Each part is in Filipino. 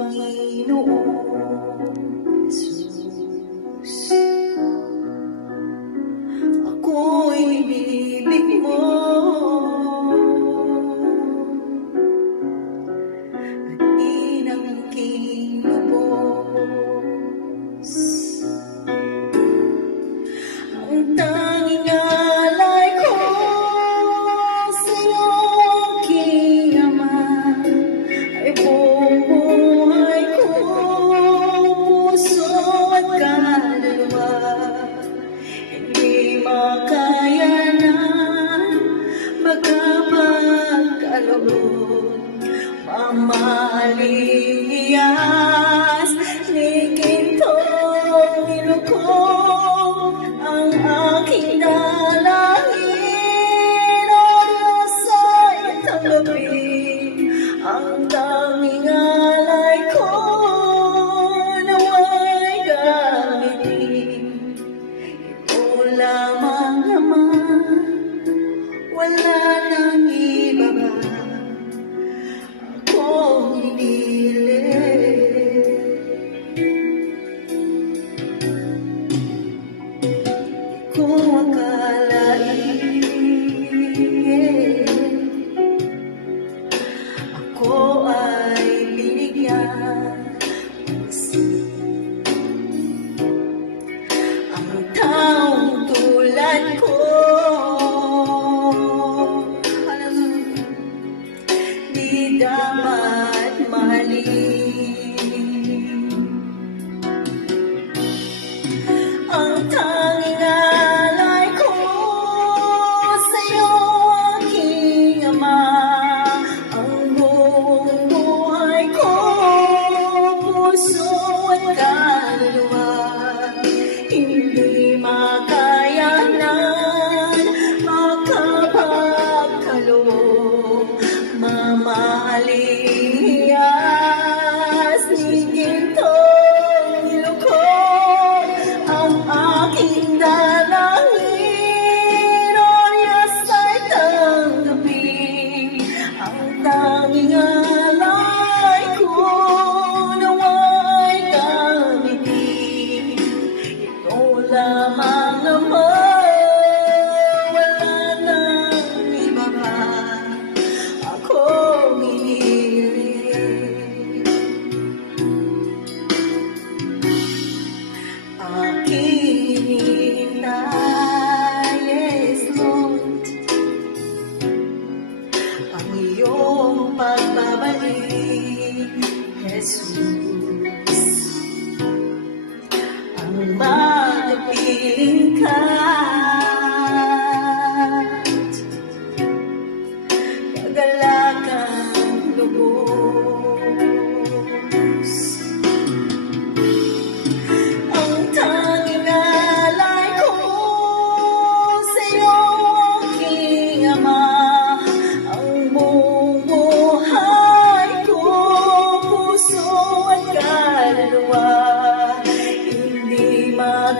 Panginoong Jesus. Ako'y bibig You.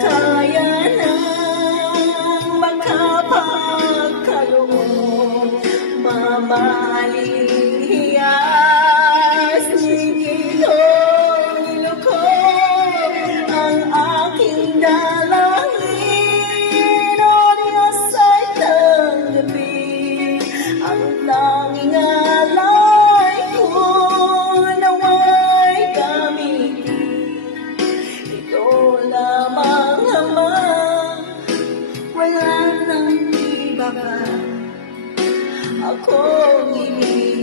kaya nang makapagkaroon mamaling niloko ang aking dalangin. O Diyos ay tanggabi ang Ako ang ibig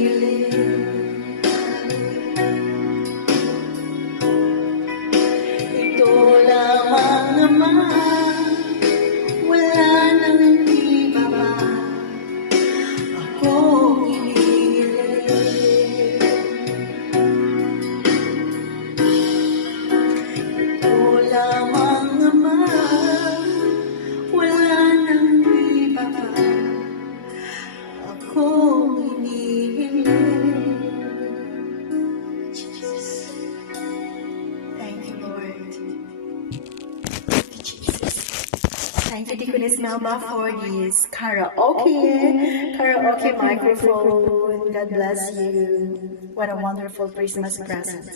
Thank you, Deaconess Melba, for this karaoke, karaoke microphone. God bless you. What a wonderful Christmas present.